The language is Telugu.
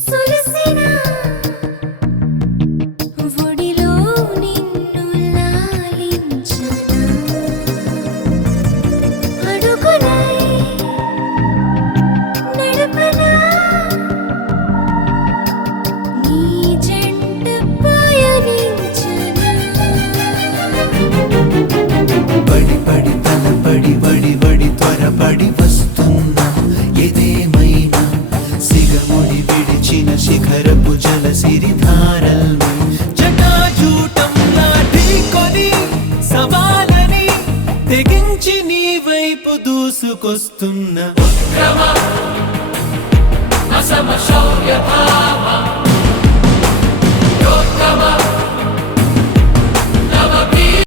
సొలసిన ఒడిలో నిన్ను లాలించనా అడుగునై నడపనా నీ జంట పయనించనా పడి పడి తలపడి వడి వడి త్వరపడి వస్తున్నా ఏదేమైనా సిగముడి విడిచిన శిఖరపు జల సిరిధారల్ని జటాజూటంలా ఢీకొని సవాలని తెగించి నీ వైపు దూసుకొస్తున్న ఉద్యమ అసమ శౌర్య భామ యోగమ